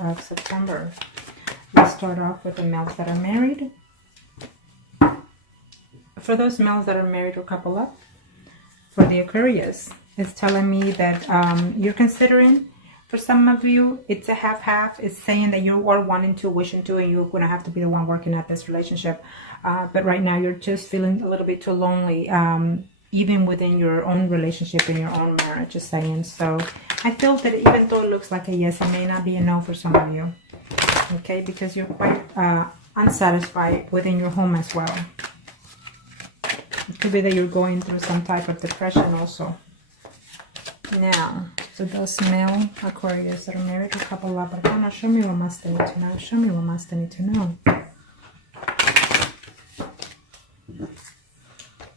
of September. Let's start off with the males that are married. For those males that are married or couple up, for the Aquarius, it's telling me that you're considering, for some of you, it's a half-half. It's saying that you are wanting to, wishing to, and you're going to have to be the one working at this relationship. But right now, you're just feeling a little bit too lonely, even within your own relationship, in your own marriage, just saying. So I feel that even though it looks like a yes, it may not be a no for some of you. Okay, because you're quite unsatisfied within your home as well. It could be that you're going through some type of depression also. Now, so those male Aquarius that are married or couple up, show me what must they need to know. Show me what must they need to know.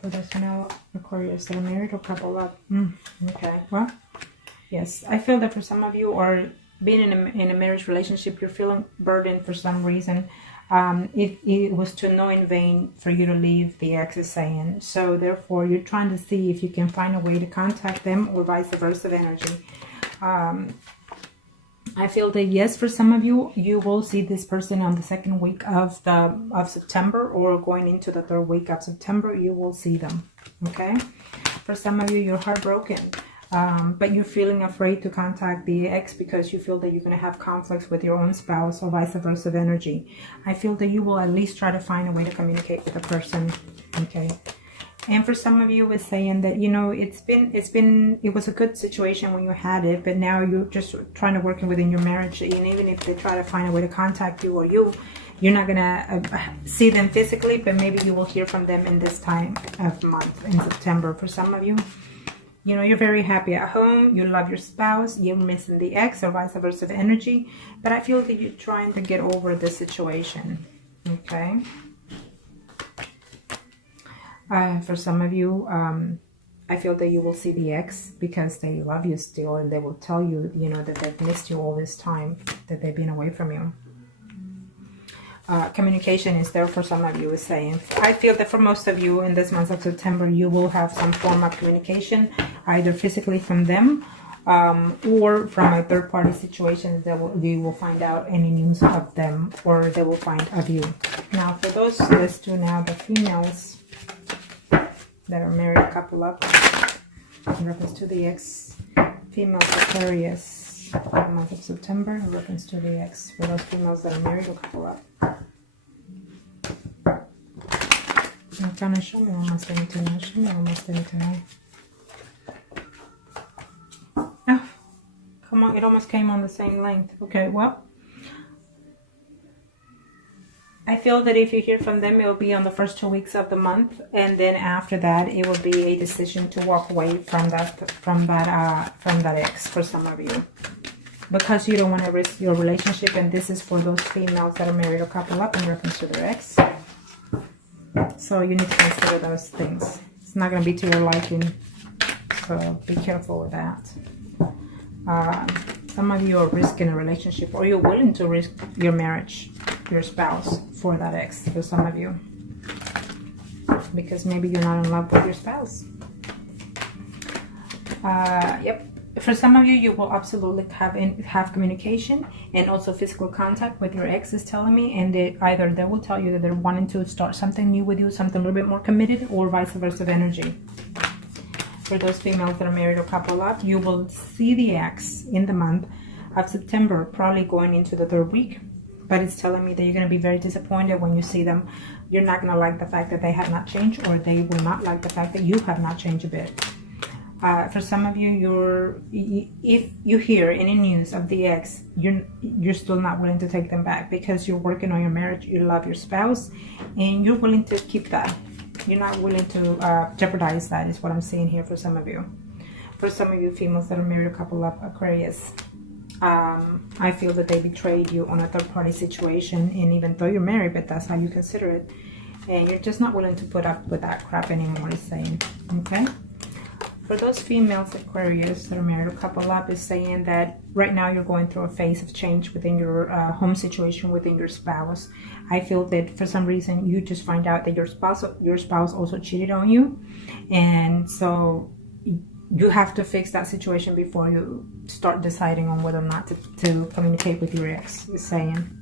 For those male Aquarius that are married or couple up. Okay, well, yes, I feel that for some of you, or being in a marriage relationship, you're feeling burdened for some reason. It was to no in vain for you to leave, the ex is saying. So therefore, you're trying to see if you can find a way to contact them, or vice versa energy. I feel that yes, for some of you, you will see this person on the second week of September, or going into the third week of September, you will see them. Okay, for some of you, you're heartbroken. But you're feeling afraid to contact the ex because you feel that you're going to have conflicts with your own spouse, or vice versa energy. I feel that you will at least try to find a way to communicate with the person. Okay. And for some of you, it's saying that, you know, it was a good situation when you had it, but now you're just trying to work within your marriage. And even if they try to find a way to contact you, or you're not going to see them physically, but maybe you will hear from them in this time of month in September. For some of you, you know, you're very happy at home, you love your spouse, you're missing the ex, or vice versa energy, but I feel that you're trying to get over the situation. Okay. For some of you, I feel that you will see the ex because they love you still, and they will tell you, you know, that they've missed you all this time, that they've been away from you. Communication is there for some of you, is saying. I feel that for most of you in this month of September, you will have some form of communication, either physically from them, or from a third-party situation that you will find out any news of them, or they will find of you. Now, for those, let's do now the females that are married, couple up, in reference to the ex. Females Aquarius, for the month of September, in reference to the ex. For those females that are married or couple up. Now, show me what must I need to know. Show me what must I need to know. Oh, come on, it almost came on the same length. Okay, well, I feel that if you hear from them, it will be on the first 2 weeks of the month, and then after that, it will be a decision to walk away from that ex for some of you, because you don't want to risk your relationship. And this is for those females that are married or couple up in reference to their ex. So you need to consider those things. It's not going to be to your liking, so be careful with that. Some of you are risking a relationship, or you're willing to risk your marriage, your spouse, for that ex. For some of you, because maybe you're not in love with your spouse. Yep. For some of you, you will absolutely have communication and also physical contact with your ex, is telling me, and either they will tell you that they're wanting to start something new with you, something a little bit more committed, or vice versa energy. For those females that are married or couple up, you will see the ex in the month of September, probably going into the third week. But it's telling me that you're going to be very disappointed when you see them. You're not going to like the fact that they have not changed, or they will not like the fact that you have not changed a bit. For some of you, if you hear any news of the ex, you're still not willing to take them back, because you're working on your marriage, you love your spouse, and you're willing to keep that. You're not willing to jeopardize that, is what I'm seeing here for some of you. For some of you females that are married, a couple of Aquarius, I feel that they betrayed you on a third-party situation, and even though you're married, but that's how you consider it, and you're just not willing to put up with that crap anymore, is saying. Okay. For those females Aquarius that are married or couple up, is saying that right now you're going through a phase of change within your home situation, within your spouse. I feel that for some reason you just find out that your spouse also cheated on you, and so you have to fix that situation before you start deciding on whether or not to communicate with your ex, is saying.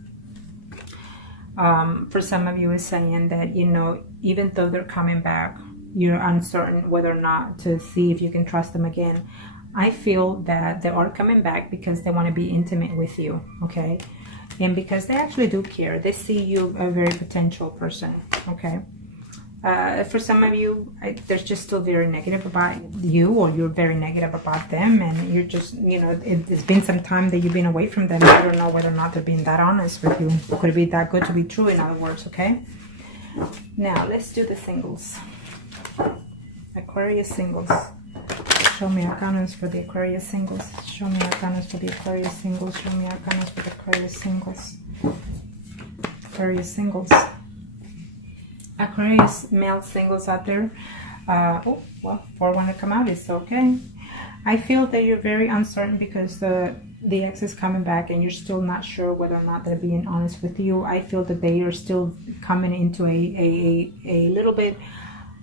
For some of you, is saying that, you know, even though they're coming back, you're uncertain whether or not to see if you can trust them again. I feel that they are coming back because they want to be intimate with you, okay? And because they actually do care. They see you a very potential person, okay? For some of you, they're just still very negative about you, or you're very negative about them, and you're just, you know, it's been some time that you've been away from them. I don't know whether or not they're being that honest with you. Could it be that good to be true, in other words, okay? Now, let's do the singles. Aquarius singles. Show me arcanas for the Aquarius singles. Show me arcanas for the Aquarius singles. Show me arcanas for the Aquarius singles. Aquarius singles. Aquarius male singles out there. Oh, well, 4 want to come out. It's okay. I feel that you're very uncertain because the ex is coming back and you're still not sure whether or not they're being honest with you. I feel that they are still coming into a little bit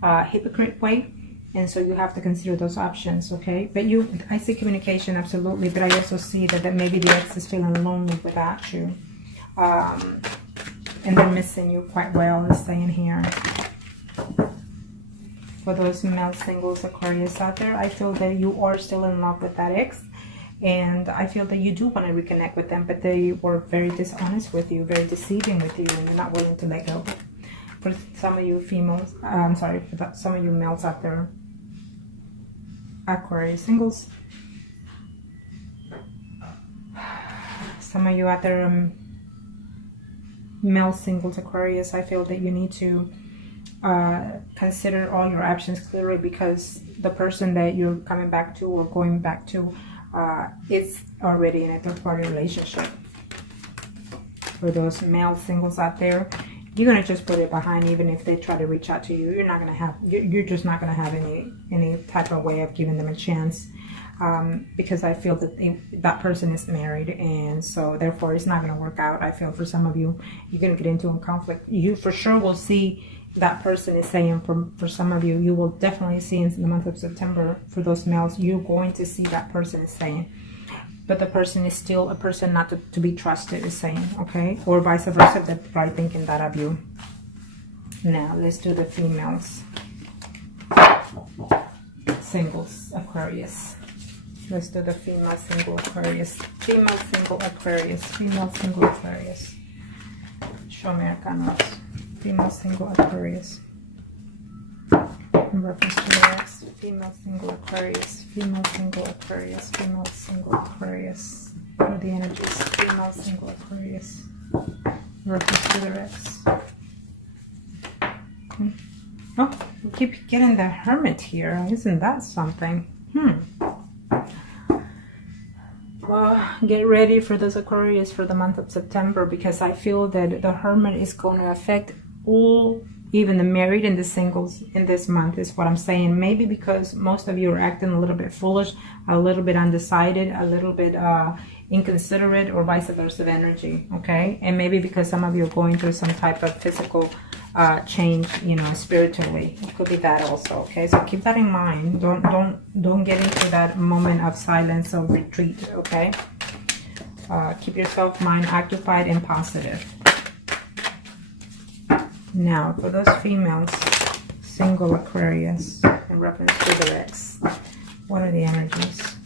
hypocrite way. And so you have to consider those options, okay? But I see communication, absolutely. But I also see that maybe the ex is feeling lonely without you. And they're missing you quite well, is saying here. For those male singles, Aquarius out there, I feel that you are still in love with that ex. And I feel that you do want to reconnect with them, but they were very dishonest with you, very deceiving with you, and you're not willing to let go. For some of you females, some of you males out there, Aquarius singles. Some of you out there, male singles, Aquarius, I feel that you need to consider all your options clearly, because the person that you're coming back to or going back to is already in a third-party relationship. For those male singles out there, you're gonna just put it behind. Even if they try to reach out to you, you're not gonna have. You're just not gonna have any type of way of giving them a chance, because I feel that that person is married, and so therefore it's not gonna work out. I feel for some of you, you're gonna get into a conflict. You for sure will see that person is saying. For some of you, you will definitely see in the month of September. For those males, you're going to see that person is saying. But the person is still a person not to be trusted, is saying, okay? Or vice versa, they're probably thinking that of you. Now, let's do the females. Singles, Aquarius. Let's do the female single Aquarius. Female single Aquarius. Female single Aquarius. Show me arcanas. Female single Aquarius. In reference to the ex, female single Aquarius, female single Aquarius, female single Aquarius. What are the energies? Female single Aquarius. In reference to the ex. Oh, we keep getting the Hermit here. Isn't that something? Well, get ready for this Aquarius for the month of September, because I feel that the Hermit is going to affect all, even the married and the singles in this month, is what I'm saying. Maybe because most of you are acting a little bit foolish, a little bit undecided, a little bit inconsiderate, or vice versa of energy, okay? And maybe because some of you are going through some type of physical change, you know, spiritually. It could be that also, okay? So keep that in mind. Don't get into that moment of silence or retreat, okay? Keep yourself mind occupied and positive. Now, for those females, single Aquarius, in reference to the ex, what are the energies?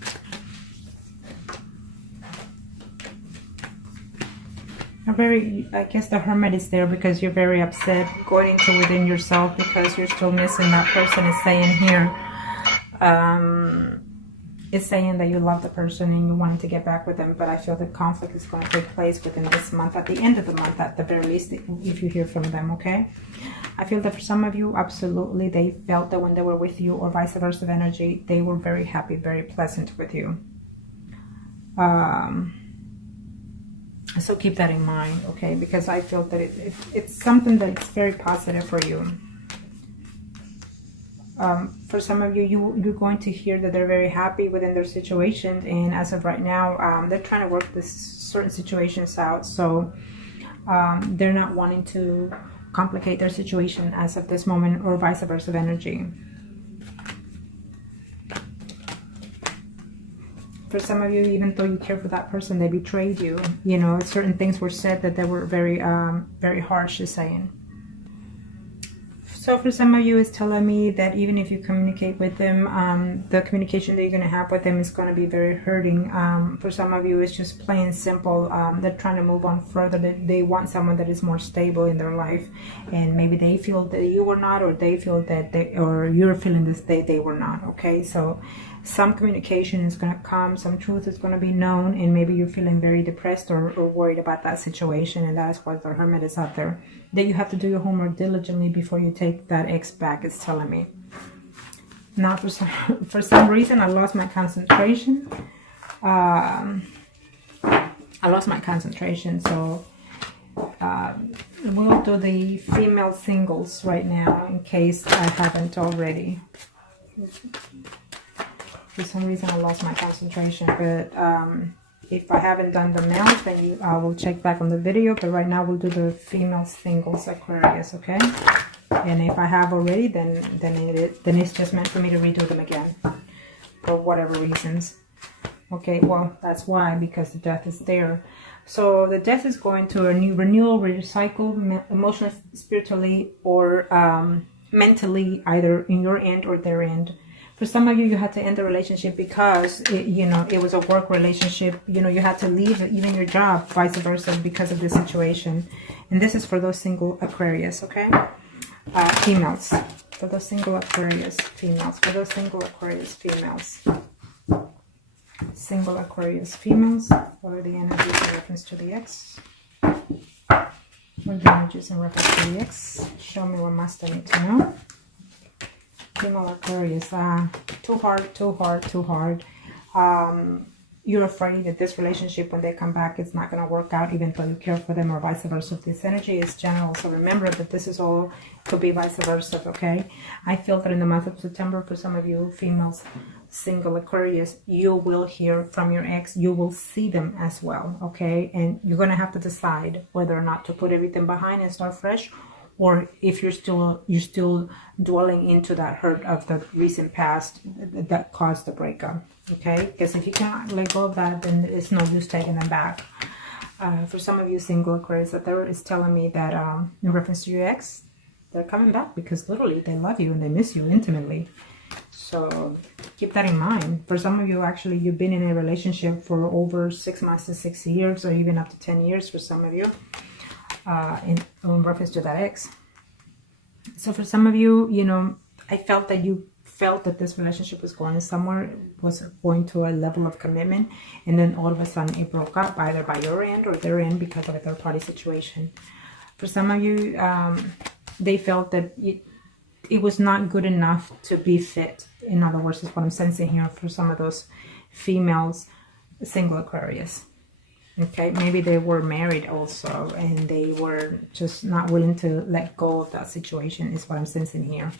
I guess the Hermit is there because you're very upset, going into within yourself because you're still missing that person. Is saying here, it's saying that you love the person and you wanted to get back with them, but I feel the conflict is going to take place within this month, at the end of the month, at the very least, if you hear from them, okay? I feel that for some of you, absolutely, they felt that when they were with you, or vice versa of energy, they were very happy, very pleasant with you. So keep that in mind, okay? Because I feel that it's something that's very positive for you. For some of you, you're going to hear that they're very happy within their situation, and as of right now, they're trying to work this certain situations out. So they're not wanting to complicate their situation as of this moment, or vice versa of energy. For some of you, even though you care for that person, they betrayed you. You know, certain things were said that they were very, very harsh, is saying. So for some of you, it's telling me that even if you communicate with them, the communication that you're going to have with them is going to be very hurting. For some of you, it's just plain simple. They're trying to move on further. They want someone that is more stable in their life, and maybe they feel that you were not, or they feel that or you're feeling this they were not. Okay, so some communication is going to come, some truth is going to be known, and maybe you're feeling very depressed or worried about that situation, and that's why the Hermit is out there. That you have to do your homework diligently before you take that ex back, it's telling me. Now, for some reason, I lost my concentration. I lost my concentration, so we'll do the female singles right now, in case I haven't already. For some reason, I lost my concentration, but if I haven't done the males, then I will check back on the video. But right now, we'll do the female singles Aquarius, okay? And if I have already, then it's just meant for me to redo them again, for whatever reasons. Okay, well, that's why, because the death is there. So the death is going to a new renewal, recycle, emotionally, spiritually, or mentally, either in your end or their end. For some of you, you had to end the relationship because, it was a work relationship. You had to leave even your job, vice versa, because of this situation. And this is for those single Aquarius, okay? Females. For those single Aquarius females. For those single Aquarius females. Single Aquarius females. What are the energies in reference to the ex? What are the energies in reference to the ex? Show me what must I need to know. Female Aquarius, too hard. You're afraid that this relationship, when they come back, it's not going to work out, even though you care for them, or vice versa. This energy is general, so remember that this is all, could be vice versa, okay? I feel that in the month of September, for some of you females, single Aquarius, you will hear from your ex. You will see them as well, okay? And you're going to have to decide whether or not to put everything behind and start fresh, or if you're still dwelling into that hurt of the recent past that caused the breakup, okay? Because if you can't let go of that, then it's no use taking them back. For some of you single Aquarius, the third is telling me that in reference to your ex, they're coming back because literally they love you and they miss you intimately. So keep that in mind. For some of you, actually, you've been in a relationship for over 6 months to 6 years, or even up to 10 years for some of you. In reference to that ex. So for some of you, I felt that you felt that this relationship was going somewhere, was going to a level of commitment, and then all of a sudden it broke up, either by your end or their end, because of a third party situation. For some of you, they felt that it was not good enough to be fit. In other words, is what I'm sensing here for some of those females, single Aquarius. Okay, maybe they were married also, and they were just not willing to let go of that situation, is what I'm sensing here.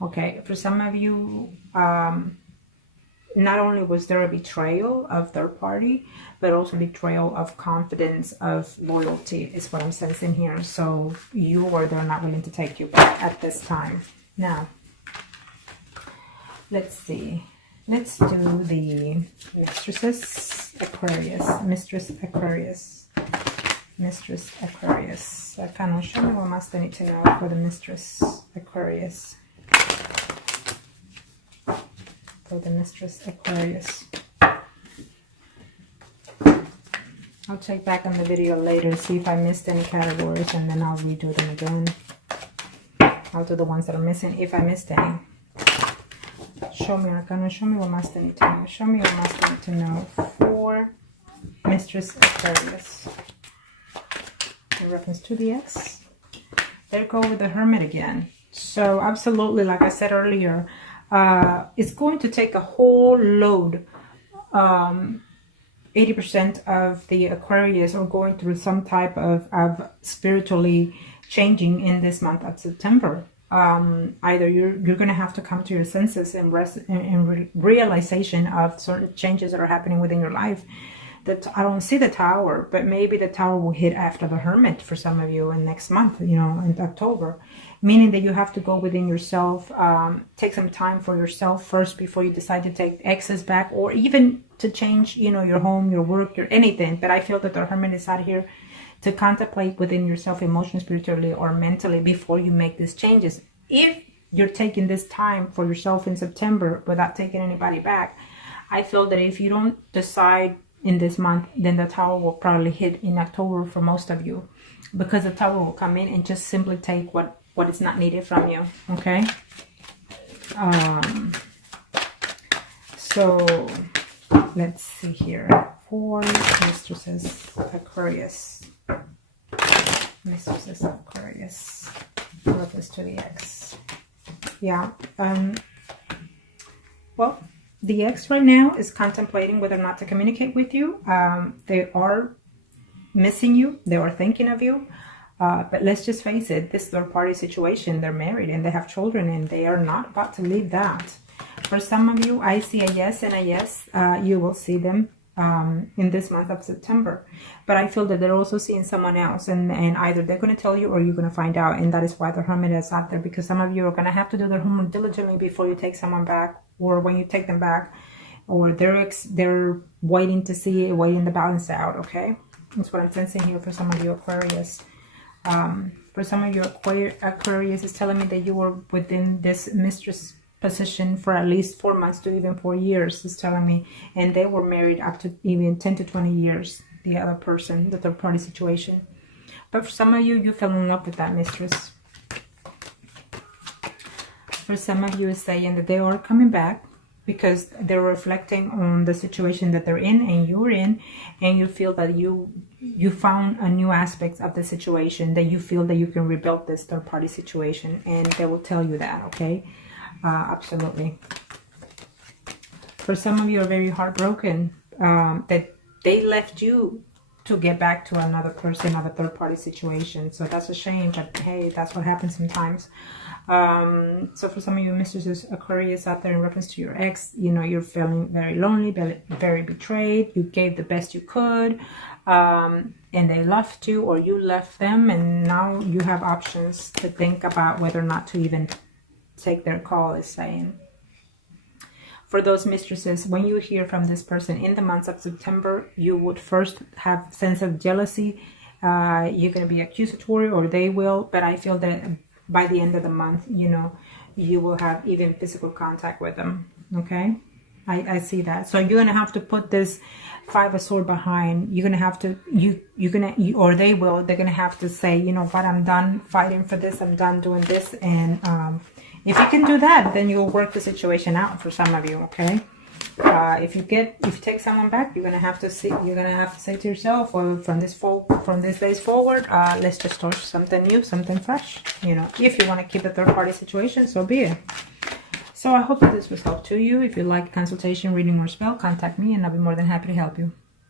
Okay, for some of you, not only was there a betrayal of third party, but also betrayal of confidence, of loyalty, is what I'm sensing here. So you or they're not willing to take you back at this time. Now, let's see. Let's do the mistresses Aquarius. Mistress Aquarius. Mistress Aquarius. Arcana, show me what must I need to know for the Mistress Aquarius. For the Mistress Aquarius. I'll check back on the video later, see if I missed any categories, and then I'll redo them again. I'll do the ones that are missing if I missed any. Show me, Arcana, show me what must I need to know. Show me what must I need to know for Mistress Aquarius. In reference to the ex. There go with the Hermit again. So absolutely, like I said earlier, it's going to take a whole load. 80% of the Aquarius are going through some type of spiritually changing in this month of September. Either you're going to have to come to your senses and realization of certain changes that are happening within your life. that I don't see the Tower, but maybe the Tower will hit after the Hermit for some of you in next month, you know, in October. Meaning that you have to go within yourself, take some time for yourself first before you decide to take exes back, or even to change, you know, your home, your work, your anything. But I feel that the Hermit is out here to contemplate within yourself emotionally, spiritually, or mentally before you make these changes. If you're taking this time for yourself in September without taking anybody back, I feel that if you don't decide in this month, then the Tower will probably hit in October for most of you, because the Tower will come in and just simply take what is not needed from you. Okay. So let's see here. 4 mistresses, Aquarius. Mistresses of Aquarius. Purpose to the ex. Yeah. Well, the ex right now is contemplating whether or not to communicate with you. They are missing you. They are thinking of you. But let's just face it, this third-party situation, they're married and they have children, and they are not about to leave that. For some of you, I see a yes and a yes. You will see them in this month of September. But I feel that they're also seeing someone else, and either they're going to tell you or you're going to find out. And that is why the Hermit is out there, because some of you are going to have to do their homework diligently before you take someone back, or when you take them back, or they're waiting to see it, waiting to balance out. Okay, that's what I'm sensing here for some of you Aquarius. For some of you Aquarius is telling me that you were within this mistress position for at least 4 months to even 4 years, is telling me, and they were married up to even 10 to 20 years, the other person, the third party situation. But for some of you, you fell in love with that mistress. For some of you, is saying that they are coming back because they're reflecting on the situation that they're in and you're in, and you feel that you found a new aspect of the situation, that you feel that you can rebuild this third party situation, and they will tell you that. Okay. Absolutely. For some of you are very heartbroken that they left you to get back to another person, another third-party situation. So that's a shame, but hey, that's what happens sometimes. So for some of you mistresses Aquarius out there, in reference to your ex, you know, you're feeling very lonely, very betrayed. You gave the best you could, and they left you, or you left them, and now you have options to think about whether or not to even take their call, is saying. For those mistresses, when you hear from this person in the months of September, you would first have a sense of jealousy. You're going to be accusatory, or they will, but I feel that by the end of the month, you know, you will have even physical contact with them. Okay, I see that. So you're going to have to put this 5 of Swords behind. You're going to have to, or they will, they're going to have to say, you know what, I'm done fighting for this, I'm done doing this. And if you can do that, then you'll work the situation out for some of you. Okay. If you take someone back, you're gonna have to say to yourself, well, from this days forward, let's just start something new, something fresh. You know, if you want to keep a third party situation, so be it. So I hope that this was helpful to you. If you like consultation, reading, or spell, contact me and I'll be more than happy to help you.